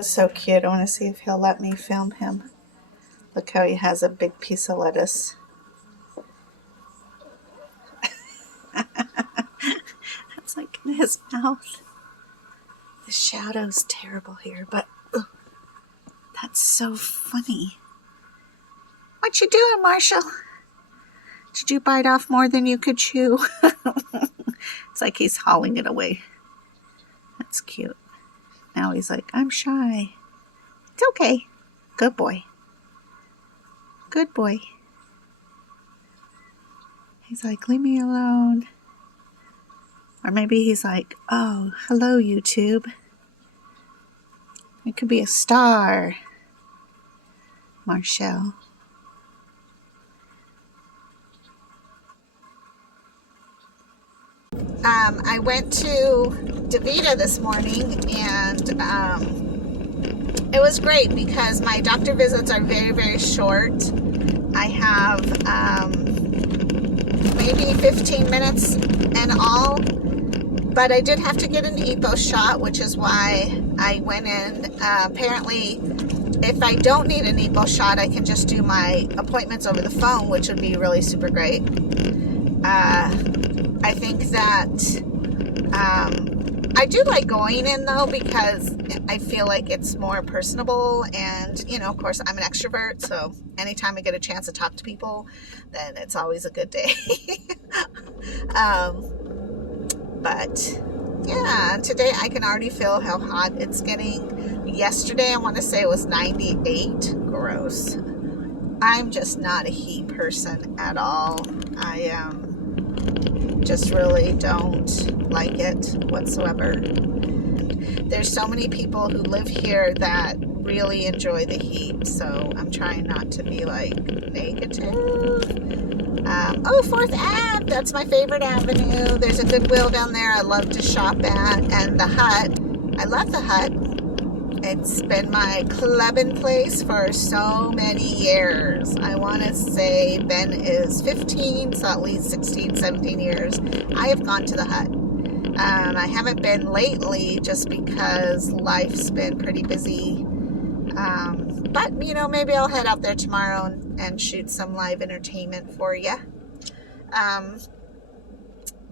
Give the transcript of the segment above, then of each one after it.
So cute. I want to see if he'll let me film him. Look how he has a big piece of lettuce. That's like in his mouth. The shadow's terrible here, but that's so funny. What you doing, Marshall? Did you bite off more than you could chew? It's like he's hauling it away. That's cute. Now he's like, I'm shy. It's okay. Good boy. Good boy. He's like, leave me alone. Or maybe he's like, oh, hello, YouTube. It could be a star. Marshall. I went to DeVita this morning, and it was great because my doctor visits are very, very short. I have maybe 15 minutes in all, but I did have to get an EPO shot, which is why I went in. Apparently, if I don't need an EPO shot, I can just do my appointments over the phone, which would be really super great. I think that I do like going in, though, because I feel like it's more personable, and, you know, of course, I'm an extrovert, so anytime I get a chance to talk to people, then it's always a good day. But, yeah, today I can already feel how hot it's getting. Yesterday, I want to say it was 98. Gross. I'm just not a heat person at all. I just really don't like it whatsoever. There's so many people who live here that really enjoy the heat, so I'm trying not to be like negative. Oh, 4th Ave, that's my favorite avenue. There's a Goodwill down there I love to shop at, and the Hut. I love the Hut. It's been my clubbing place for so many years. I want to say Ben is 15, so at least 16, 17 years. I have gone to the Hut. I haven't been lately just because life's been pretty busy. But, you know, maybe I'll head out there tomorrow and shoot some live entertainment for you.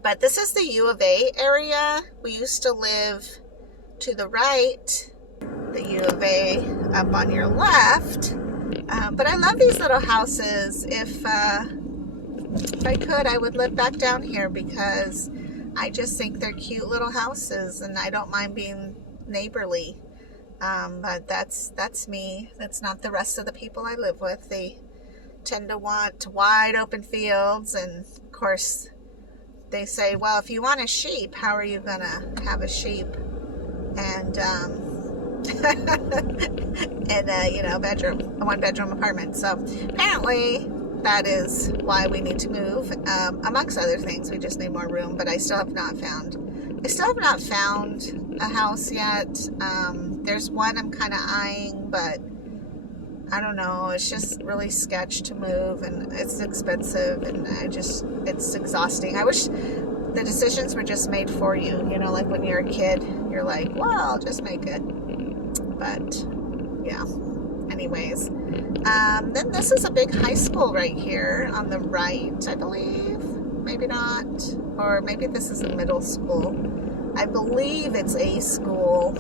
But this is the U of A area. We used to live to the right. The U of A up on your left. But I love these little houses. If I could, I would live back down here because I just think they're cute little houses, and I don't mind being neighborly. But that's me. That's not the rest of the people I live with. They tend to want wide open fields, and of course they say, well, if you want a sheep, how are you gonna have a sheep? And in a a 1-bedroom apartment. So apparently that is why we need to move. Amongst other things, we just need more room. But I still have not found a house yet. There's one I'm kind of eyeing, but I don't know. It's just really sketch to move, and it's expensive, and it's exhausting. I wish the decisions were just made for you. You know, like when you're a kid, you're like, well, I'll just make it. But yeah, anyways, then this is a big high school right here on the right, I believe. Maybe not, or maybe this is a middle school. I believe it's a school.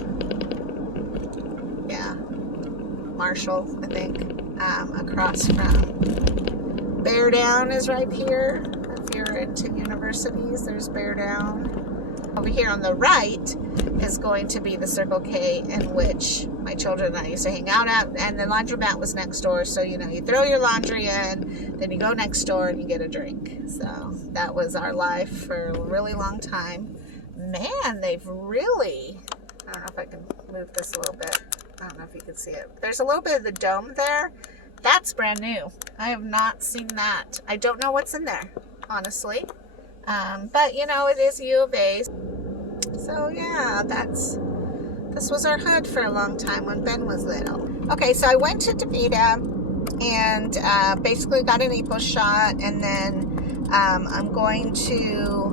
Yeah, Marshall, I think. Across from Bear Down is right here. If you're into universities, there's Bear Down. Over here on the right is going to be the Circle K, in which my children and I used to hang out at, and the laundromat was next door. So, you know, you throw your laundry in, then you go next door and you get a drink. So that was our life for a really long time. Man, they've really, I don't know if I can move this a little bit. I don't know if you can see it. There's a little bit of the dome there. That's brand new. I have not seen that. I don't know what's in there, honestly. But, you know, it is U of A. So, yeah, this was our HUD for a long time when Ben was little. Okay, so I went to DeVita and basically got an EPO shot, and then I'm going to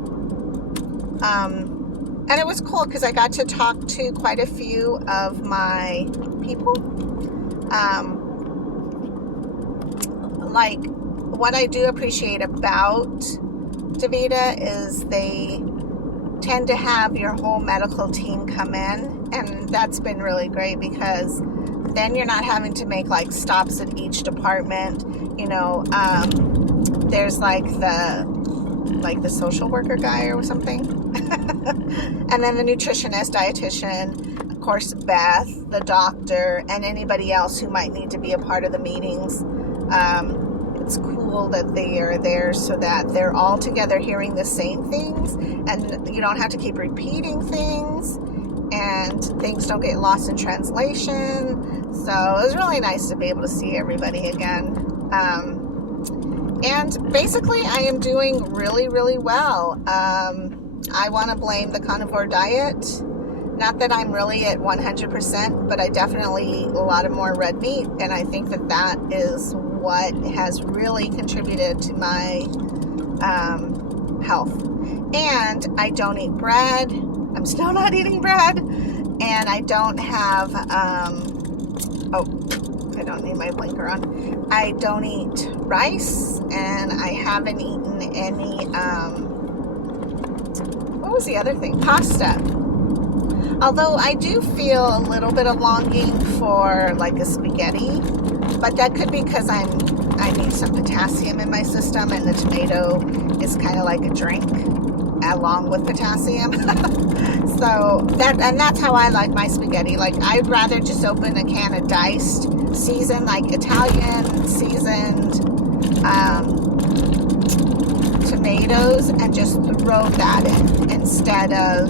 And it was cool because I got to talk to quite a few of my people. Like, what I do appreciate about DaVita is they tend to have your whole medical team come in, and that's been really great because then you're not having to make like stops at each department. You know, there's like the social worker guy or something, and then the nutritionist, dietitian, of course Beth, the doctor, and anybody else who might need to be a part of the meetings. It's cool that they are there so that they're all together hearing the same things, and you don't have to keep repeating things, and things don't get lost in translation. So it was really nice to be able to see everybody again. And basically I am doing really, really well. I want to blame the carnivore diet. Not that I'm really at 100%, but I definitely eat a lot of more red meat, and I think that that is what has really contributed to my health. And I don't eat bread. I'm still not eating bread. And I don't have, I don't need my blinker on. I don't eat rice, and I haven't eaten any, what was the other thing? Pasta. Although I do feel a little bit of longing for like a spaghetti, but that could be because I need some potassium in my system, and the tomato is kind of like a drink along with potassium. So that's how I like my spaghetti. Like, I'd rather just open a can of diced, seasoned, like Italian seasoned tomatoes, and just throw that in instead of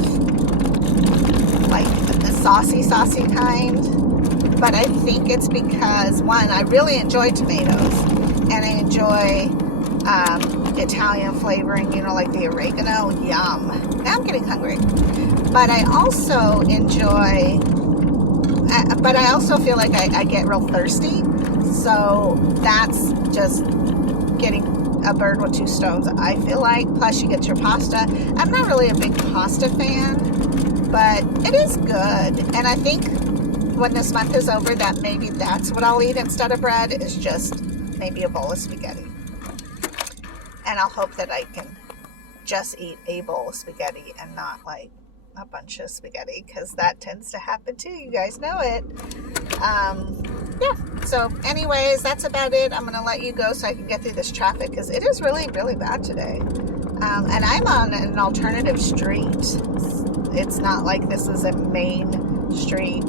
like the saucy kind. But I think it's because, one, I really enjoy tomatoes, and I enjoy Italian flavoring, you know, like the oregano. Yum. Now I'm getting hungry. But I also enjoy, but I also feel like I get real thirsty. So that's just getting a bird with two stones, I feel like. Plus you get your pasta. I'm not really a big pasta fan, but it is good. And I think when this month is over, that maybe that's what I'll eat instead of bread, is just maybe a bowl of spaghetti. And I'll hope that I can just eat a bowl of spaghetti and not like a bunch of spaghetti, because that tends to happen too. You guys know it. Yeah. So anyways, that's about it. I'm going to let you go so I can get through this traffic, because it is really, really bad today. And I'm on an alternative street. It's not like this is a main street,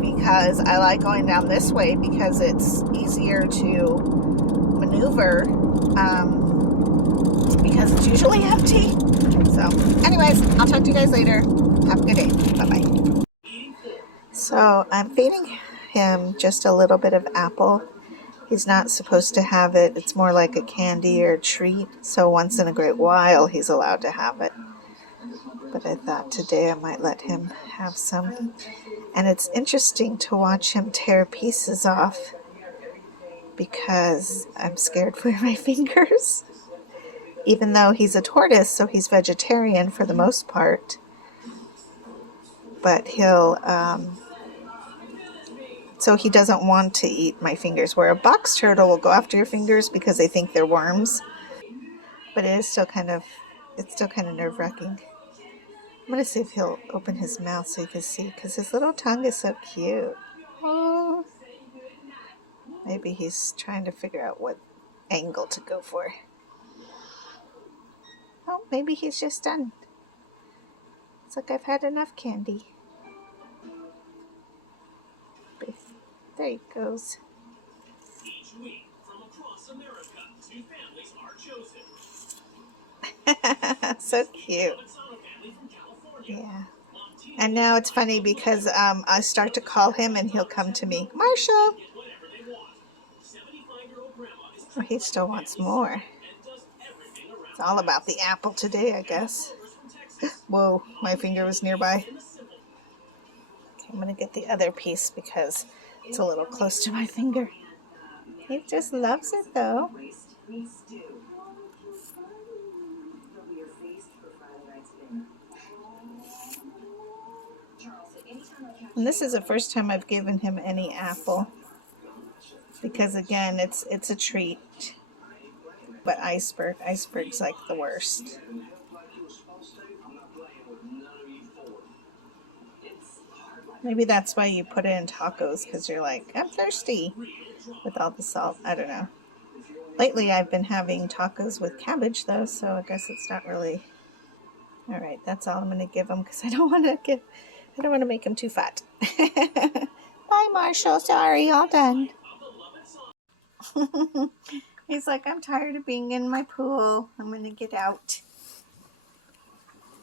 because I like going down this way because it's easier to maneuver, because it's usually empty. So anyways, I'll talk to you guys later. Have a good day. Bye-bye. So I'm feeding him just a little bit of apple. He's not supposed to have it. It's more like a candy or a treat. So once in a great while, he's allowed to have it. But I thought today I might let him have some. And it's interesting to watch him tear pieces off, because I'm scared for my fingers. Even though he's a tortoise, so he's vegetarian for the most part. But he'll, so he doesn't want to eat my fingers, where a box turtle will go after your fingers because they think they're worms. But it's still kind of nerve-wracking. I'm going to see if he'll open his mouth so you can see, because his little tongue is so cute. Oh, maybe he's trying to figure out what angle to go for. Oh, maybe he's just done. It's like, I've had enough candy. There he goes. Each week from across America, new families are chosen. So cute. Yeah. And now it's funny because I start to call him and he'll come to me. Marshall! Oh, he still wants more. It's all about the apple today, I guess. Whoa, my finger was nearby. Okay, I'm going to get the other piece because it's a little close to my finger. He just loves it, though. And this is the first time I've given him any apple. Because again, it's a treat. But iceberg's like the worst. Maybe that's why you put it in tacos, because you're like, I'm thirsty with all the salt. I don't know. Lately I've been having tacos with cabbage though, so I guess it's not really. All right, that's all I'm going to give him because I don't want to make him too fat. Bye, Marshall. Sorry, all done. He's like, I'm tired of being in my pool. I'm going to get out.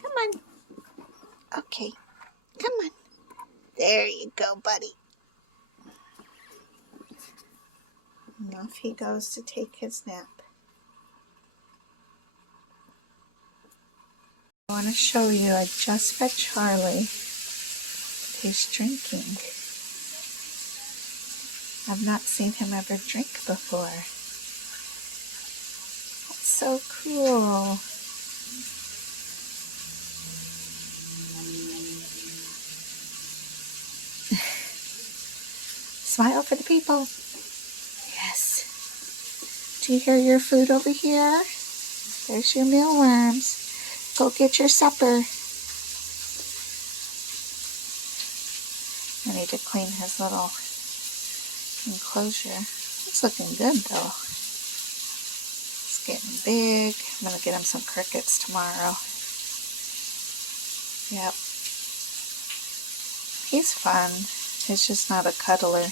Come on. Okay. Come on. There you go, buddy. And off he goes to take his nap. I want to show you, I just fed Charlie. He's drinking. I've not seen him ever drink before. That's so cool. Smile for the people. Yes. Do you hear your food over here? There's your mealworms. Go get your supper. I need to clean his little enclosure. It's looking good though. It's getting big. I'm going to get him some crickets tomorrow. Yep. He's fun. He's just not a cuddler.